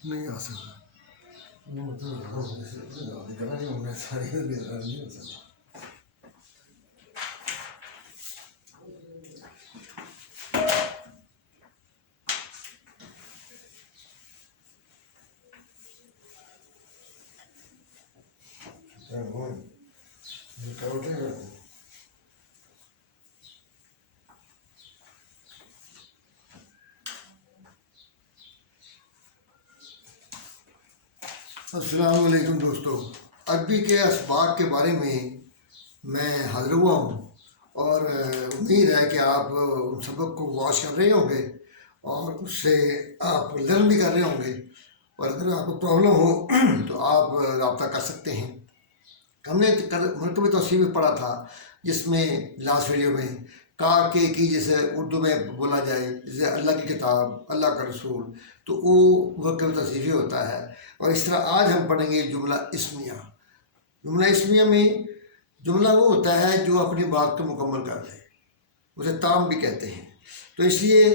नहीं आ सकता। वो मतलब हाँ, जैसे करना नहीं होना सारी नहीं हो सकता। अस्सलाम वालेकुम दोस्तों, अरबी के असबाक के बारे में मैं हाजिर हुआ हूँ और उम्मीद है कि आप उन सबक को वॉच कर रहे होंगे और उससे आप लर्न भी कर रहे होंगे। और अगर आपको प्रॉब्लम हो तो आप रब्ता कर सकते हैं। हमने मरकब तौसीफ़ में पढ़ा था, जिसमें लास्ट वीडियो में का के की जैसे उर्दू में बोला जाए, जैसे अल्लाह की किताब, अल्लाह का रसूल, तो वो मरकब तौसीफ़ी होता है। और इस तरह आज हम पढ़ेंगे जुमला इस्मिया। जुमला इस्मिया में जुमला वो होता है जो अपनी बात को मुकम्मल कर दे, उसे ताम भी कहते हैं। तो इसलिए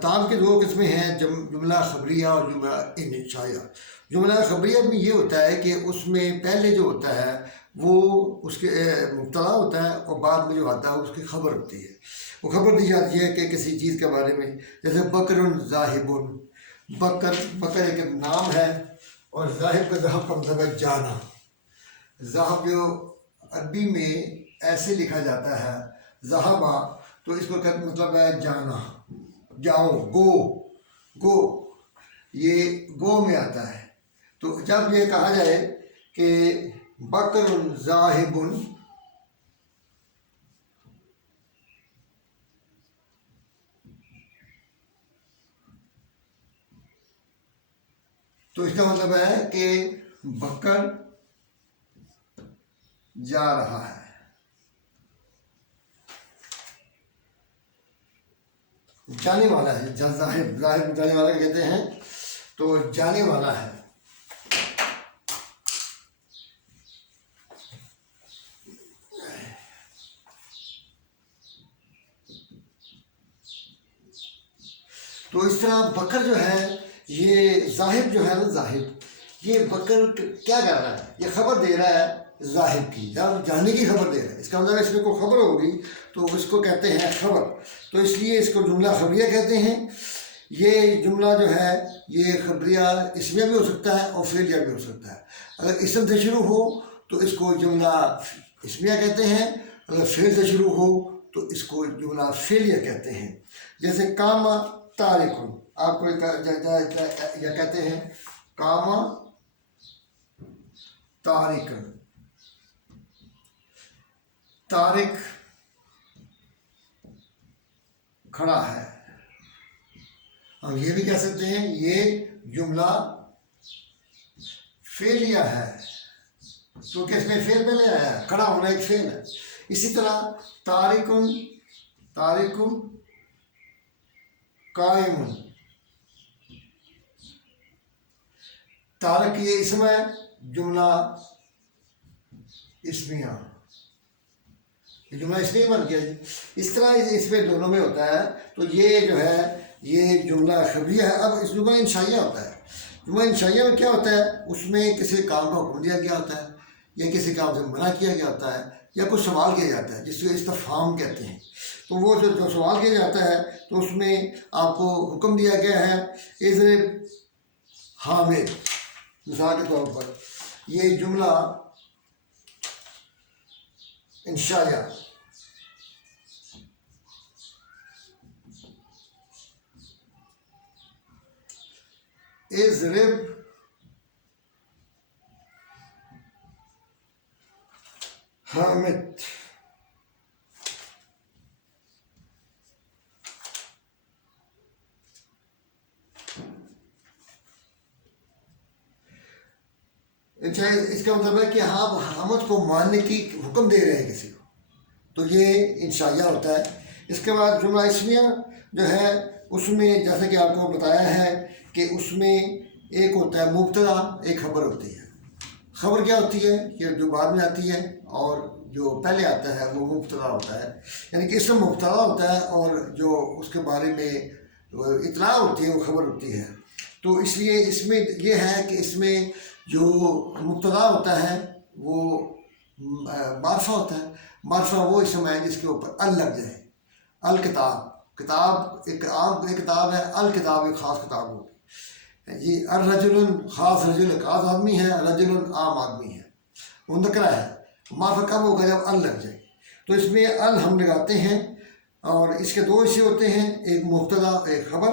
ताम की दो किस्में हैं, जुमला खबरिया और जुमला इंशाया। जुमला खबरिया में ये होता है कि उसमें पहले जो होता है वो उसके मुब्तला होता है और बाद में जो आता है उसकी खबर होती है। वो खबर दी जाती है कि किसी चीज़ के बारे में, जैसे बकरुन ज़ाहिबुन, बकर एक नाम है और ज़ाहिब का ज़हब का मतलब है जाना। ज़हब जो अरबी में ऐसे लिखा जाता है ज़हबा, तो इसको मतलब है जाना, जाओ, गो, ये गो में आता है। तो जब ये कहा जाए कि बकरुन ज़ाहिबुन, तो इसका मतलब है कि बकर जा रहा है। जाने वाला है, जाहिब जाहिब जाने वाला कहते हैं, तो जाने वाला है। तो इस तरह बकर जो है, ये जाहिब जो है ना, जाहिब, ये बकर क्या कर रहा है, ये खबर दे रहा है जाहिब की, जब जाने की खबर दे रहा है। इसका मतलब इसमें कोई खबर होगी तो उसको कहते हैं खबर। तो इसलिए इसको जुमला खबरिया कहते हैं। ये जुमला जो है ये खबरिया इसमें भी हो सकता है और फेलिया भी हो सकता है। अगर इसम से शुरू हो तो इसको जुमला इसमिया कहते हैं, अगर फेल से शुरू हो तो इसको जुमला फेलिया कहते हैं। जैसे कामा तारिकुन, आपको या कहते हैं कामा तारिकन, तारिक खड़ा है। हम ये भी कह सकते हैं ये जुमला फेलिया है, क्योंकि इसमें फेल पहले आया है, खड़ा होना एक फेल है। इसी तरह तारिकुन, तारिकुन कायमुन, तारक ये इसम है, जुमला इसमिया, जुमला इसलिए बन गया जी। इस तरह इसमें दोनों में होता है। तो ये जो है ये जुमला खबरिया है। अब इस जुमला इंशाइया होता है। जुमला इंशाइया में क्या होता है, उसमें किसी काम का हुक्म दिया गया होता है या किसी काम से मना किया गया होता है या कुछ सवाल किया जाता है, जिसको इस्तफहाम कहते हैं। तो वो जो सवाल किया जाता है तो उसमें आपको हुक्म दिया गया है इज़ हामिद। मिसाल के तौर पर ये जुमला इंशाया, इज़रिब हामिद, इसका मतलब है कि आप हामिद को मानने की हुक्म दे रहे हैं किसी को, तो ये इंशाया होता है। इसके बाद जुमला इसमिया जो है उसमें जैसे कि आपको बताया है कि उसमें एक होता है मुब्तदा, एक खबर होती है। खबर क्या होती है, ये जो बाद में आती है, और जो पहले आता है वो मुब्तदा होता है। यानी कि इसमें मुब्तदा होता है और जो उसके बारे में इतला होती है, वो खबर होती है। तो इसलिए इसमें यह है कि इसमें जो मुब्तदा होता है वो मारफा होता है। मारफा वो इसम है जिसके ऊपर अल लग जाए। अल किताब, किताब एक आम एक किताब है, अल किताब एक ख़ास किताब होगी। ये अर रजुलन ख़ास रजुल एक ख़ास आदमी है, रजुलन आम आदमी है, मुनकरा है। मारफा कब होगा? जब अल लग जाए। तो इसमें अल हम लगाते हैं और इसके दो हिस्से होते हैं, एक मुब्तदा एक ख़बर।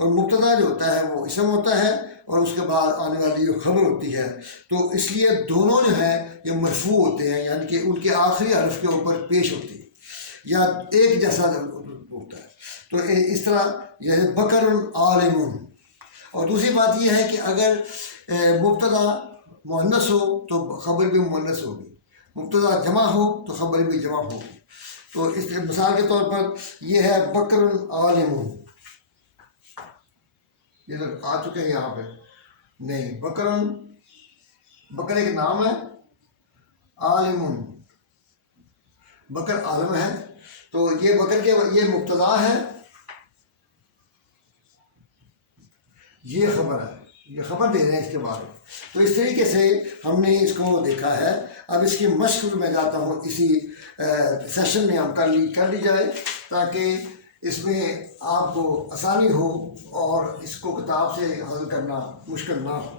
और मुब्तदा जो होता है वो इसम होता है और उसके बाद आने वाली जो खबर होती है, तो इसलिए दोनों जो है ये मरफू होते हैं, यानी कि उनके आखिरी हर्फ के ऊपर पेश होती है या एक जैसा होता है। तो इस तरह यह बकर आलिमुन। और दूसरी बात यह है कि अगर मुब्तदा मुअन्नस हो तो ख़बर भी मुअन्नस होगी, मुब्तदा जमा हो तो ख़बर भी जमा होगी। तो इस मिसाल के तौर पर यह है बकर आलिमुन, ये लोग आ चुके हैं यहाँ पे। नहीं, बकरन बकर एक नाम है, आलिमुन बकर आलम है। तो ये बकर के ये मुब्तदा है, ये खबर है, ये खबर दे रहे हैं इसके बारे में। तो इस तरीके से हमने इसको देखा है। अब इसकी मशक मैं जाता हूँ, इसी सेशन में हम कर ली जाए ताकि इसमें आपको आसानी हो और इसको किताब से हल करना मुश्किल ना हो।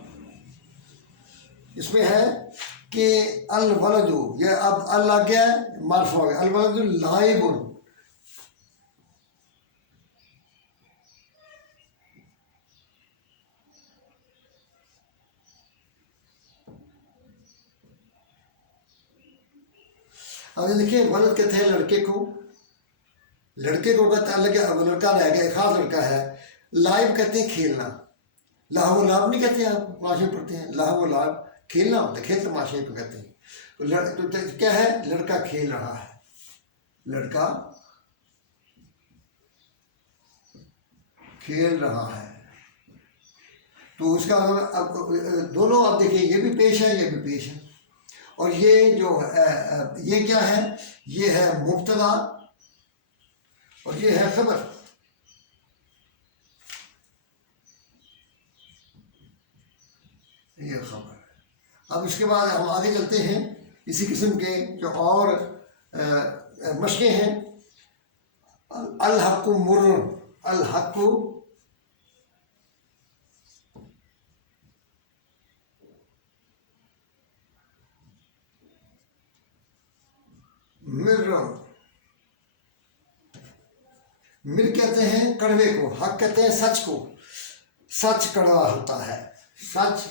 इसमें है कि अल वलदु, ये अब अल लग गया है, मार्फ हो गया। अल वलदु लाइबुन, अब देखिए वलद कहते हैं लड़के को, लड़के को कहते हैं, अब लड़का रह गया, एक खास लड़का है। लाइब कहते हैं खेलना, लाहव लाभ नहीं कहते हैं, आप माशे में पढ़ते हैं लाहव लाभ खेलना होता है, खेल तमाशे को कहते हैं। तो क्या है? लड़का खेल रहा है, लड़का खेल रहा है। तो उसका अब दोनों आप देखिए, ये भी पेश है, ये भी पेश है। और ये जो ये क्या है? ये है मुब्तदा और ये है खबर। ये खबर है। अब इसके बाद हम आगे चलते हैं, इसी किस्म के जो और मशक़ें हैं। अल हक़्क़ु मुर्रुन, अल हक़्क़ु मिर्रुन, मिर कहते हैं कड़वे को, हक कहते हैं सच को। सच कड़वा होता है, सच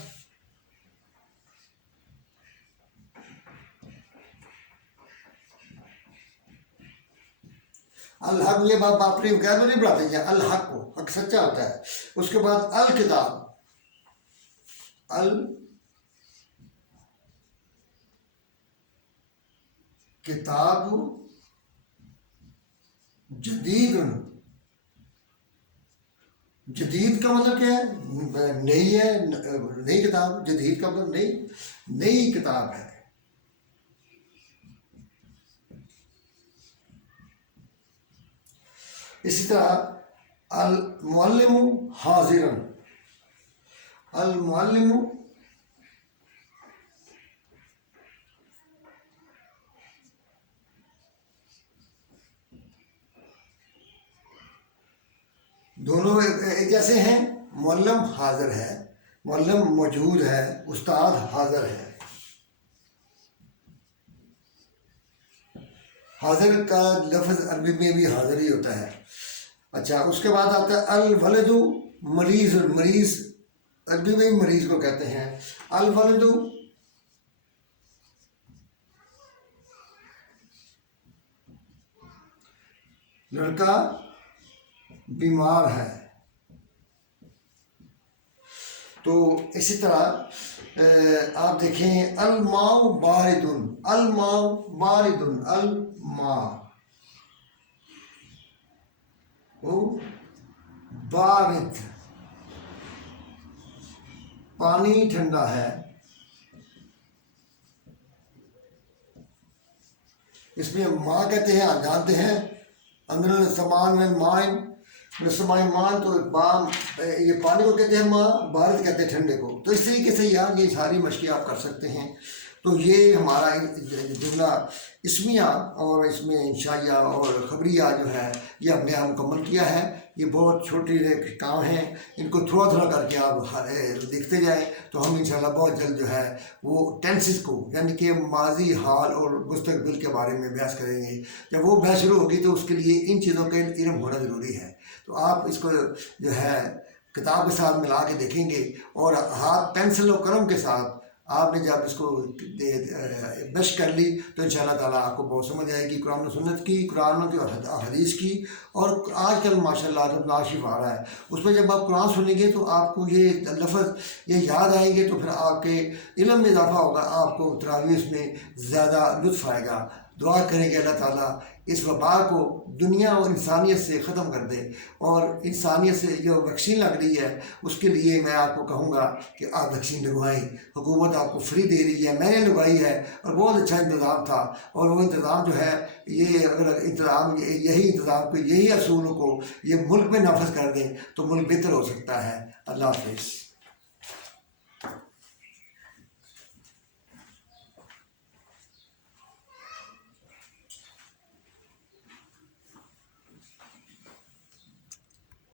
अल हक, ये बात अपनी गैर में नहीं बढ़ाते हैं। अल हक को, हक सच्चा होता है। उसके बाद अल किताब, अल किताब जदीद, जदीद का मतलब क्या है? नई है, नई किताब। जदीद का मतलब नई, नई किताब है। इसी तरह अल मुअल्लिमु हाजिरन, अल मुअल्लिमु दोनों एक जैसे हैं। मुअल्लिम हाजिर है, मुअल्लिम मौजूद है, उस्ताद हाजिर है। हाजिर का लफ्ज़ अरबी में भी हाजिर ही होता है। अच्छा, उसके बाद आता है अल वलदु मरीज़, मरीज़ अरबी में भी मरीज़ को कहते हैं। अल वलदु लड़का बीमार है। तो इसी तरह आप देखें अल माउ बारिदुन, अल माउ बारिदुन, अल मा ओ बारिद, पानी ठंडा है। इसमें माँ कहते हैं, आप जानते हैं, अंदर समान में माइन, रसमाईमान तो बाम, ये पानी को कहते हैं माँ, भारत कहते हैं ठंडे को। तो इस तरीके से यार ये सारी मशक़ें आप कर सकते हैं। तो ये हमारा जुमला इसमिया और इसमें इंशाइया और खबरिया जो है ये हमने मुकम्मल किया है। ये बहुत छोटे काम हैं, इनको थोड़ा थोड़ा करके आप देखते जाएं तो हम इंशाल्लाह बहुत जल्द जो है वो टेंसेस को, यानी कि माजी, हाल और मुस्तकबिल के बारे में बहस करेंगे। जब वो बहस शुरू होगी तो उसके लिए इन चीज़ों का इल्म होना ज़रूरी है। तो आप इसको जो है किताब के साथ मिला के देखेंगे और हाथ पेंसिल और कलम के साथ आपने जब इसको बश कर ली तो इंशाल्लाह ताला आपको बहुत समझ आएगी कुरान और सुन्नत की, कुरान और हदीस की। और आजकल माशाल्लाह जब नाशिफ आ रहा है उसमें जब आप कुरान सुनेंगे तो आपको ये लफ्ज़ ये याद आएंगे तो फिर आपके इल्म में इजाफा होगा, आपको तरावीह में ज़्यादा लुत्फ़ आएगा। दुआ करेंगे अल्लाह ताला इस वबा को दुनिया और इंसानियत से ख़त्म कर दे। और इंसानियत से जो वैक्सीन लग रही है उसके लिए मैं आपको कहूँगा कि आप वैक्सीन लगवाएं। हुकूमत आपको फ्री दे रही है, मैंने लगवाई है और बहुत अच्छा इंतज़ाम था। और वो इंतज़ाम जो है ये अगर इंतज़ाम यही इंतज़ाम को, यही असूलों को ये मुल्क में नाफज कर दें तो मुल्क बेहतर हो सकता है। अल्लाह हाफ़िज़।